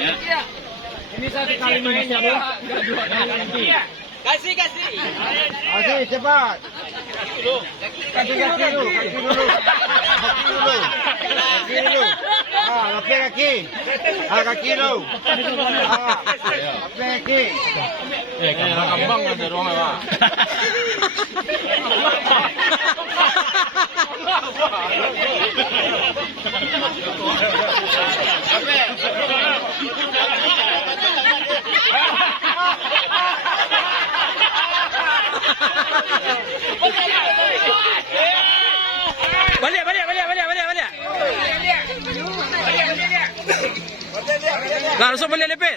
Ini satu kali main ya, Bu. Dua kali. Kasih. Kasih cepat. Kaki dulu. Lapis kaki. Kaki dulu. Lapis kaki. Kambang ada ruang apa? Balik. Langsung balik lepit.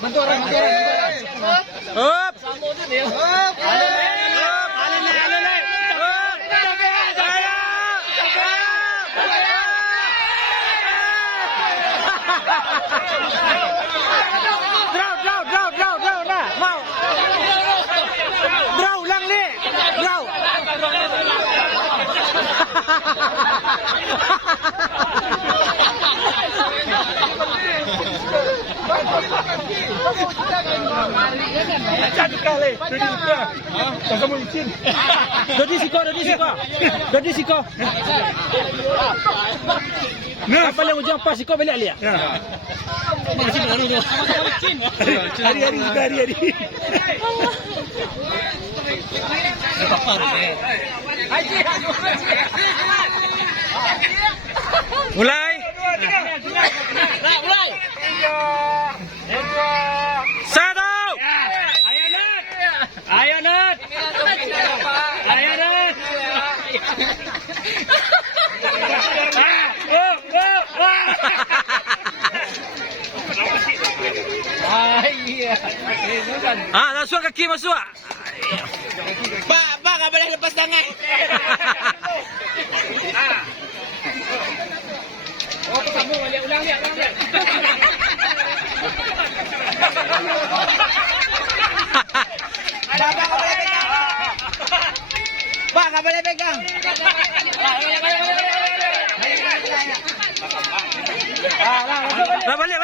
Bantu orang. Hop. Draw na. Mau. Draw lang ni. Draw. Satu kali. Jangan mau izin. Dodi siko. Nah, paling ujung pas siko balik lihat. Masih baru tu. Hari. Mulai. Satu. Ayanat. Langsung kaki masuk. Pak, nggak boleh lepas tangan. Oh, sambung balik ulang dia. Pak, nggak boleh pegang. Balik.